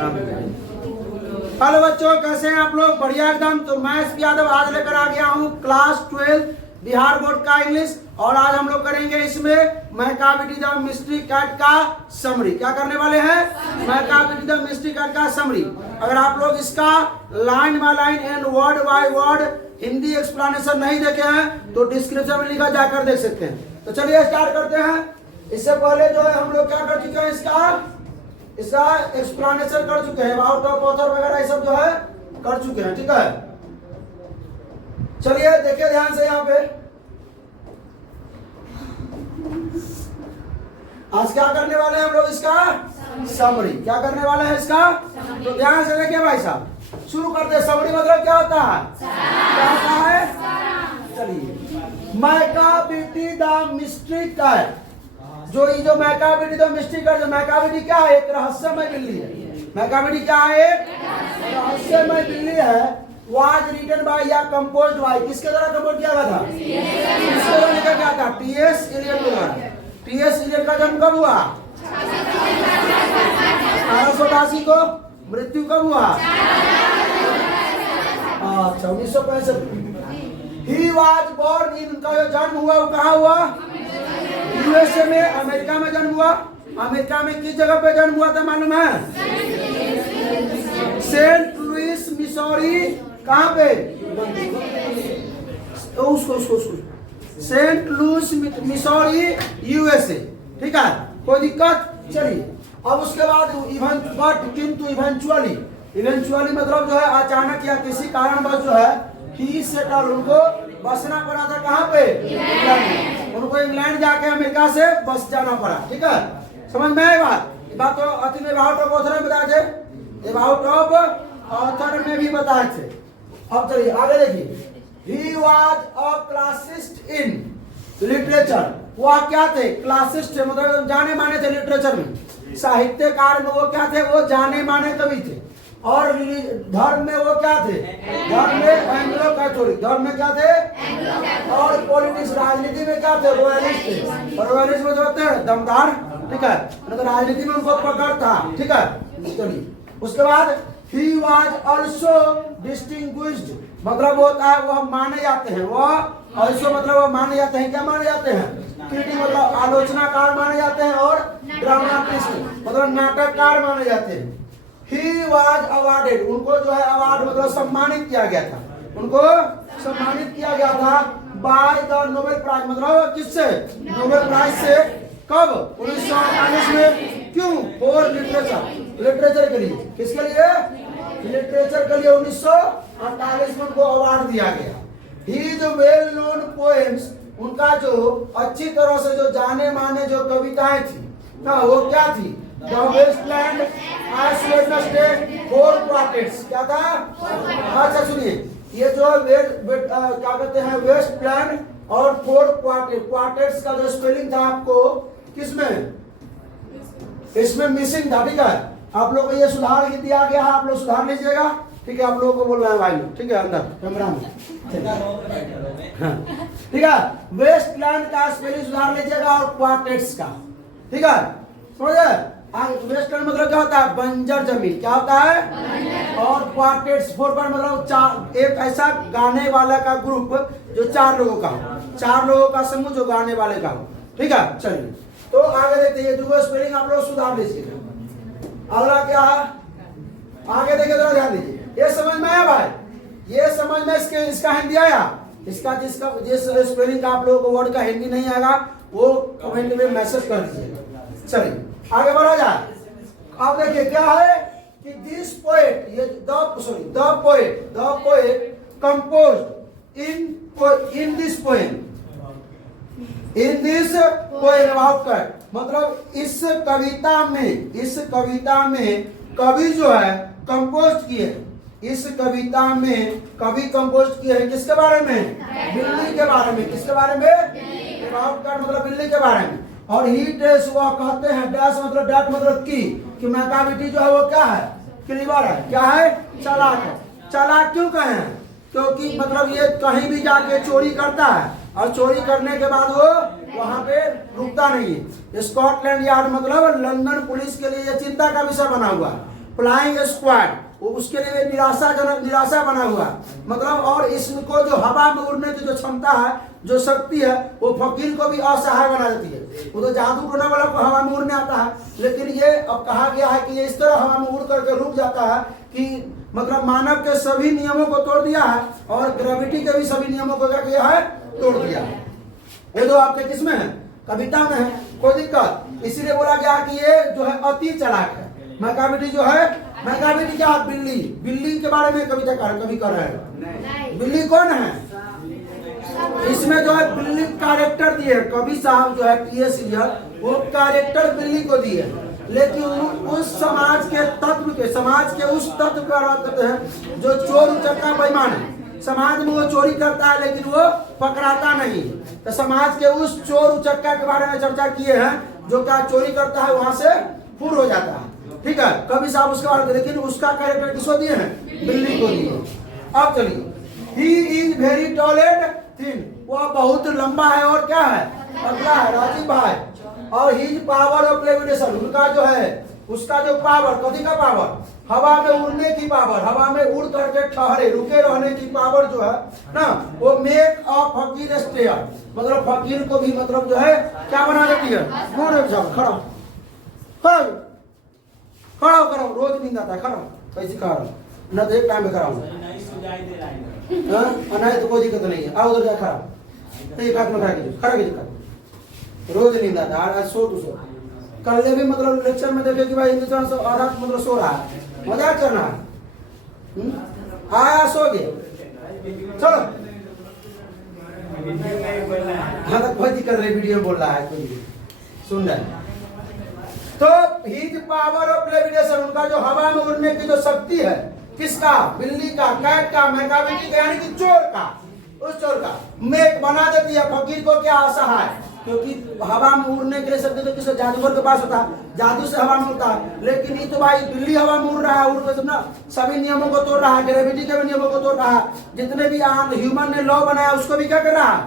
Hello बच्चों, कैसे हैं आप लोग? बढ़िया एकदम। तो मैं एसपी यादव आज लेकर आ गया हूँ क्लास 12 बिहार बोर्ड का इंग्लिश। और आज हम लोग करेंगे इसमें मैकाबिडी द मिस्ट्री कैट का समरी। क्या करने वाले हैं? मैकाबिडी द मिस्ट्री कैट का समरी। अगर आप लोग इसका line by line and word by word Hindi explanation नहीं देखे हैं तो डिस्क्रिप्शन में लिखा जाकर देख सकते हैं। तो चलिए स्टार्ट करते हैं। इससे पहले जो है हम लोग क्या कर चुके हैं, इसका एक्सप्लेनेशन कर चुके हैं, अबाउट ऑफ ऑथर वगैरह ये सब जो है कर चुके हैं। ठीक है, चलिए देखिए ध्यान से। यहाँ पे आज क्या करने वाले हैं हम लोग? इसका समरी। क्या करने वाले हैं इसका? तो ध्यान से देखिए भाई साहब, शुरू करते हैं। समरी मतलब क्या होता है? क्या होता है? चलिए, मैकाबिडी द मिस्ट्री कैट। जो मैकाबिडी द मिस्ट्री कैट, जो मैकाबिडी क्या है? एक रहस्यमय बिल्ली है। मैकाबिडी क्या है? एक रहस्यमय बिल्ली है। वाज रिटन बाय या कंपोज्ड बाय, किसके द्वारा कंपोज किया गया था? किसके द्वारा लिखा गया था? टी.एस. इलियट के द्वारा। टी.एस. इलियट का जन्म कब हुआ? 1882 को। मृत्यु कब हुआ? अच्छा, 1965। ही वाज बोर्न इन, उनका जो जन्म हुआ वो कहाँ हुआ? यूएसए में, अमेरिका में जन्म हुआ। अमेरिका में किस जगह पे जन्म हुआ था मालूम है? Saint Louis Missouri. कहाँ पे? उसको सेंट लुइस मिसौरी, यूएसए। ठीक है, कोई दिक्कत? चलिए, अब उसके बाद किंतु इवेंचुअली मतलब जो है अचानक या किसी कारणवश जो है ही सेटल, उनको बसना पड़ा था। कहाँ पे? इंग्लैंड। उनको इंग्लैंड जाके अमेरिका से बस जाना पड़ा। ठीक है, समझ में आई बात? तो अति में अबाउट ऑफ ऑथर में बताए थे, अबाउट ऑफ ऑथर में भी बताए थे। अब चलिए आगे देखिए। He was a classist in literature. वह क्या थे? क्लासिस्ट थे, मतलब जाने माने थे लिटरेचर में, साहित्यकार में वो क्या थे? वो जाने माने कवि थे। और धर्म में वो क्या थे? धर्म में एंग्लो कैथोलिक। धर्म में क्या थे? और पॉलिटिक्स, राजनीति में क्या थे? रॉयलिस्ट थे। और रॉयलिस्ट में जो होते हैं दमदार। ठीक है, तो राजनीति में उनको पकड़ था। ठीक है, चलिए उसके बाद he was also distinguished, मतलब होता है वह माने जाते हैं। वह also मतलब वह माने जाते हैं। क्या माने जाते हैं? क्रिटिक मतलब आलोचनाकार माने जाते हैं। और ड्रामाटिस्ट मतलब नाटककार माने जाते हैं। He was awarded, उनको जो है अवार्ड मतलब सम्मानित किया गया था। उनको सम्मानित किया गया था बाय द नोबेल प्राइज, मतलब किससे? नोबेल प्राइज से। कब? 1948 में। क्यों? फॉर लिटरेचर के लिए। किसके लिए? लिटरेचर के लिए 1948 में उनको अवार्ड दिया गया। ही जो वेल नोन पोएम्स, उनका जो अच्छी तरह से जो जाने माने जो कविताएं थी ना, वो क्या थी? The Waste Land, Ash Wednesday, Four Quartets. क्या था? अच्छा सुनिए, ये जो क्या कहते हैं, वेस्टलैंड और फोर क्वार्टेट्स का जो स्पेलिंग था आपको किसमें? इसमें मिसिंग था। ठीक है, आप लोग को ये सुधार दिया गया है, आप लोग सुधार लीजिएगा। ठीक है, आप लोगों को बोल रहे हैं भाई लोग। ठीक है, अंदर कैमरा में। ठीक है, वेस्टलैंड का स्पेलिंग सुधार लीजिएगा और क्वार्टेट्स का। ठीक है, समझे? वेस्टलैंड मतलब क्या होता है? बंजर जमीन। क्या होता है? और क्वार्टेट्स, फोर पर मतलब चार, एक ऐसा गाने वाला का ग्रुप जो 4 लोगों का हो, 4 लोगों का समूह जो गाने वाले का हो। ठीक है, चलिए तो आगे देखते हैं। दूसरा स्पेलिंग आप लोग सुधार लीजिएगा। अगला क्या है? आगे देखिए, जरा ध्यान दीजिए। ये समझ में आया भाई? ये समझ में इसका हिंदी आया? इसका जिस स्पेलिंग का आप लोगों को वर्ड का हिंदी नहीं आएगा वो कमेंट में मैसेज कर दीजिएगा। चलिए आगे बढ़ा जाए। अब देखिए क्या है कि दिस पोएट, ये the poet composed in this poem, about cat, मतलब इस कविता में कवि जो है कंपोज किए। इस कविता में कवि कंपोज किए हैं किसके बारे में? बिल्ली के बारे में। किसके बारे में? अबाउट कैट मतलब बिल्ली के बारे में। और ही टेस, वह कहते हैं, डैश मतलब डैट मतलब कि मैकाबिडी जो है वो क्या है? क्लीवर है। क्या है? चालाक है। चालाक क्यों कहे हैं? क्योंकि मतलब ये कहीं भी जाके चोरी करता है और चोरी करने के बाद वो वहां पे रुकता नहीं है। स्कॉटलैंड यार्ड मतलब लंदन पुलिस के लिए ये चिंता का विषय बना हुआ है। फ्लाइंग स्क्वाड, वो उसके लिए निराशा बना हुआ, मतलब और इसको जो हवा में उड़ने की जो क्षमता है, जो शक्ति है, वो फकीर को भी असहाय बना देती है। वो तो जादू टोना वाला को हवा में उड़ने आता है, लेकिन ये अब कहा गया है कि ये इस तरह हवा में उड़ करके रुक जाता है कि मतलब मानव के सभी नियमों को तोड़ दिया है और ग्रेविटी के भी सभी नियमों को क्या किया है, तोड़ दिया है। ये तो आपके किसमें है, कविता में है, कोई दिक्कत। इसीलिए बोला गया कि ये जो है अति चालाक है। मैकाविटी जो है, मैकाविटी क्या, बिल्ली, बिल्ली के बारे में कविता कवि कर रहे हैं। बिल्ली कौन है, इसमें जो है बिल्ली कैरेक्टर दिए कवि साहब जो है टीएस इलियट, वो कैरेक्टर बिल्ली को दिए, लेकिन उस समाज के तत्व के, समाज के उस तत्व का बात करते हैं जो चोर उचक्का बेईमान है। समाज में वो चोरी करता है लेकिन वो पकड़ाता नहीं, तो समाज के उस चोर उचक्का के बारे में चर्चा किए हैं जो क्या चोरी करता है वहां से फुर हो जाता है। ठीक है, कवि साहब उसका बारे में, लेकिन उसका कैरेक्टर किसको दिए हैं, बिल्ली को दिए। अब चलिए, he is very tall and thin, वह बहुत लंबा है और क्या है, पतला है, राजीव भाई। और हिज पावर ऑफ लेविटेशन, उनका जो है उसका जो पावर, कथी का पावर, हवा में उड़ने की पावर, हवा में उड़ करके ठहरे रुके रहने की पावर जो है ना, वो मेक अ फकीर स्टेयर, मतलब फकीर को भी मतलब जो है क्या बना देती है, खड़ा खड़ा खड़ा करो, रोज नींद आता है, खड़ा कैसे खड़ा न, तो एक टाइम में कराऊंगा, नहीं तो कोई दिक्कत नहीं है, आओ उधर जा खड़ा, एक हाथ में खड़ा कीजिए, खड़ा कीजिए, रोज नींद आता है, आज सो तो सो। कल भी मतलब लेक्चर में देखे कि भाई हिंदुस्तान से और रात मतलब सो रहा है, मजाक कर रहा है, आया सो गए, चलो। हाँ तो कोई दिक्कत नहीं, वीडियो बोल रहा है, कोई सुन रहा है। तो हिज पावर ऑफ लेविटेशन, उनका जो हवा में उड़ने की जो शक्ति है, किसका, बिल्ली का, कैट का, मैकाविटी का, यानी कि चोर का, उस चोर का मेक बना देती है फकीर को क्या, असहाय, क्योंकि हवा में उड़ने के लिए शक्ति तो किसी जादूगर के पास होता है, जादू से हवा में उड़ता है, लेकिन ये तो भाई बिल्ली हवा में उड़ रहा है, उड़ के ना सभी नियमों को तोड़ रहा है, ग्रेविटी के भी नियमों को तोड़ रहा है, जितने भी ह्यूमन ने लॉ बनाया उसको भी क्या कर रहा है,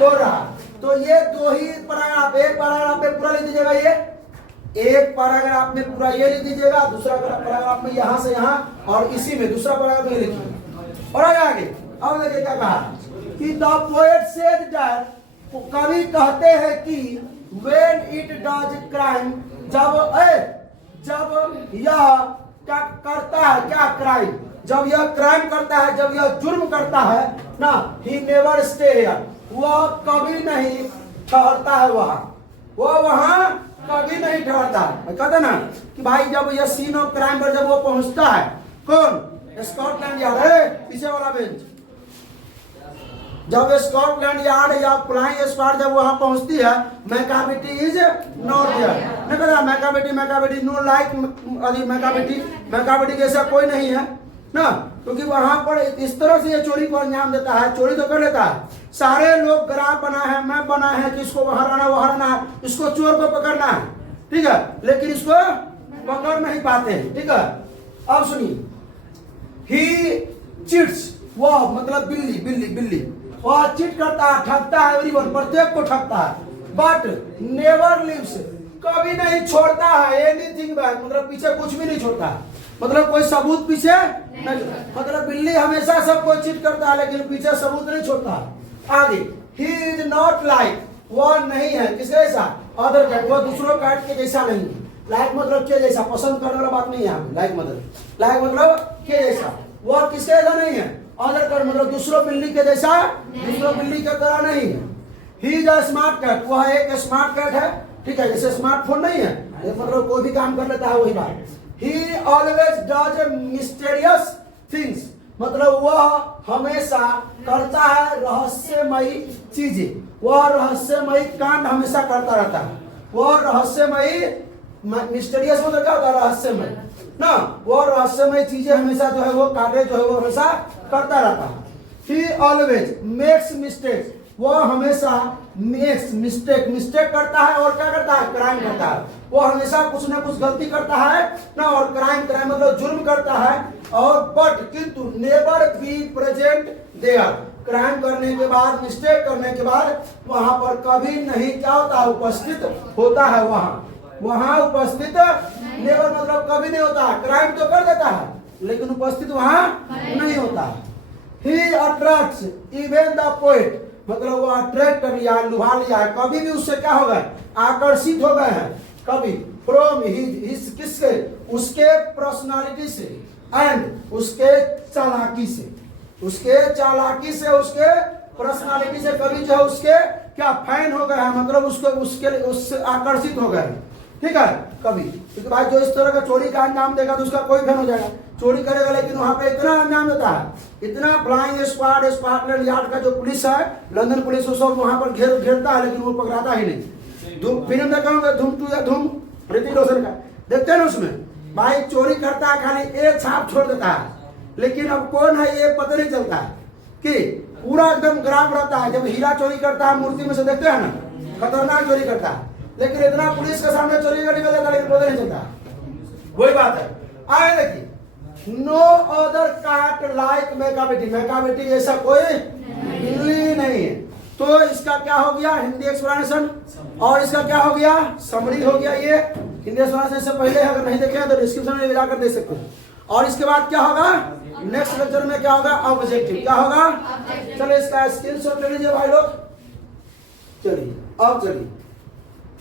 तोड़ रहा है। तो ये दो ही पैराग्राफ, एक पैराग्राफ में पूरा लिख दीजिएगा, ये एक पैराग्राफ में पूरा ये लिख दीजिएगा, दूसरा पैराग्राफ में यहाँ से यहाँ, और इसी में दूसरा पैराग्राफ में लिखिए। और आगे अब देखिए क्या कहा कि द पोएट सेड दैट, कवि कहते हैं कि when it does crime, जब यह क्या करता है, क्या क्राइम, जब यह क्राइम करता है, जब यह जुर्म करता है ना, he never stay here, वह कभी नहीं ठहरता है वहां, वह वहां कभी नहीं ठहरता है। कहते ना कि भाई जब यह सीन ऑफ क्राइम पर जब वो पहुंचता है, कौन, स्कॉटलैंड यार्ड, पीछे वाला बेंच, जब स्कॉटलैंड यार्ड या फ्लाइंग स्क्वाड जब वहां पहुंचती है, मैकाविटी इज नॉट देयर, नहीं कहता मैकाविटी नो लाइक मैकाविटी जैसा कोई नहीं है ना, क्योंकि वहां पर इस तरह से ये चोरी को अंजाम देता है, चोरी तो कर लेता है, सारे लोग ग्राफ बनाए हैं, मैप बनाए हैं कि इसको वहां रहना है, इसको चोर को पकड़ना है, ठीक है, लेकिन इसको पकड़ नहीं पाते हैं। ठीक है, अब सुनिए, ही चिट्स, वह मतलब बिल्ली वह चिट करता है, ठगता है, एवरीवन, प्रत्येक को ठगता है, बट नेवर लिव्स, कभी नहीं छोड़ता है, एनीथिंग बैक, मतलब पीछे कुछ भी नहीं छोड़ता है, मतलब कोई सबूत पीछे नहीं, मतलब बिल्ली हमेशा सबको चिट करता है लेकिन पीछे सबूत नहीं छोड़ता है। आगे, ही इज नॉट लाइक, वह नहीं है किसके जैसा, अदर कैट, वह दूसरों कैट के जैसा नहीं है, लाइक मतलब के जैसा, पसंद करने वाला बात नहीं है, लाइक मतलब के जैसा, वह किसके जैसा नहीं है, अदर कैट मतलब दूसरों बिल्ली के जैसा, दूसरों बिल्ली के तरह नहीं है। He is a smart cat, वह एक स्मार्ट कैट है, ठीक है, जैसे स्मार्टफोन नहीं है, मतलब कोई भी काम कर लेता है, वही बात। He always does mysterious things, मतलब वह हमेशा करता है रहस्यमयी चीजें, वह रहस्यमयी कांड हमेशा करता रहता है, वह रहस्यमयी, मिस्टीरियस मतलब क्या होता है, रहस्यमय ना, वह रहस्यमय चीजें हमेशा जो है वो कार्य जो है वो हमेशा करता रहता है। He always makes mistakes, वह हमेशा मिस्टेक करता है और क्या करता है, क्राइम करता है, वो हमेशा कुछ ना कुछ गलती करता है ना, और क्राइम मतलब जुर्म करता है, और बट किंतु never be present there, crime करने के बाद, मिस्टेक करने के बाद वहां पर कभी नहीं क्या होता है, उपस्थित होता है, वहां उपस्थित नेवर मतलब कभी नहीं होता, क्राइम तो कर देता है लेकिन उपस्थित वहां नहीं होता। ही अट्रैक्ट्स इवन द पोएट, मतलब वो अट्रैक्ट कर लिया, लुभा लिया है, कभी भी उससे क्या हो गए, आकर्षित हो गए हैं, कभी फ्रॉम हिज किससे, उसके पर्सनालिटी से एंड उसके चालाकी से, उसके चालाकी से, उसके पर्सनालिटी से कभी जो है उसके क्या फैन हो गए हैं, मतलब उसको उससे आकर्षित हो गए हैं, ठीक है। कभी क्योंकि भाई जो इस तरह का चोरी का अंजाम देगा तो उसका कोई फैन हो जाएगा, चोरी करेगा, लेकिन वहां पे इतना अंजाम देता है, इतना फ्लाइंग स्क्वाड, स्कॉटलैंड यार्ड का जो पुलिस है, लंदन पुलिस, वो सब वहां पर घेरता है लेकिन वो पकड़ाता ही नहीं। फिल्म देखा होगा धूम 2 या धूम, ऋतिक रोशन का, देखते हैं ना उसमें, भाई चोरी करता है खाली एक छाप छोड़ देता है, लेकिन अब कौन है ये पता नहीं चलता है, कि पूरा एकदम ग्राफ रहता है। जब हीरा चोरी करता है मूर्ति में से देखते हैं ना, खतरनाक चोरी करता है, लेकिन इतना पुलिस के सामने चोरी का निकल जाता है लेकिन पता नहीं चलता। वही बात है, आगे देखिए, नो अदर काट लाइक मेकाबेटी, मेकाबेटी जैसा कोई बिल्ली नहीं है। तो इसका क्या हो गया, हिंदी एक्सप्लेनेशन, और इसका क्या हो गया, समरी हो गया। ये हिंदी एक्सप्लेनेशन से पहले अगर नहीं देखे हैं तो डिस्क्रिप्शन में जाकर देख सकते हैं। और इसके बाद क्या होगा, नेक्स्ट लेक्चर में क्या होगा, ऑब्जेक्टिव क्या होगा। चलिए इसका स्क्रीनशॉट ले लीजिए भाई लोग। चलिए अब चलिए,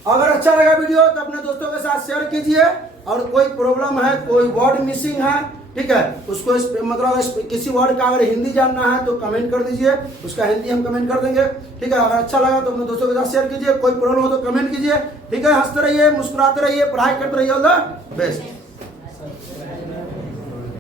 अगर अच्छा लगा वीडियो तो अपने दोस्तों के साथ शेयर कीजिए, और कोई प्रॉब्लम है, कोई वर्ड मिसिंग है, ठीक है, उसको मतलब किसी वर्ड का अगर हिंदी जानना है तो कमेंट कर दीजिए, उसका हिंदी हम कमेंट कर देंगे, ठीक है। अगर अच्छा लगा तो अपने दोस्तों के साथ शेयर कीजिए, कोई प्रॉब्लम हो तो कमेंट कीजिए, ठीक है। हंसते रहिए, मुस्कुराते रहिए, पढ़ाई करते रहिए, ऑल द बेस्ट।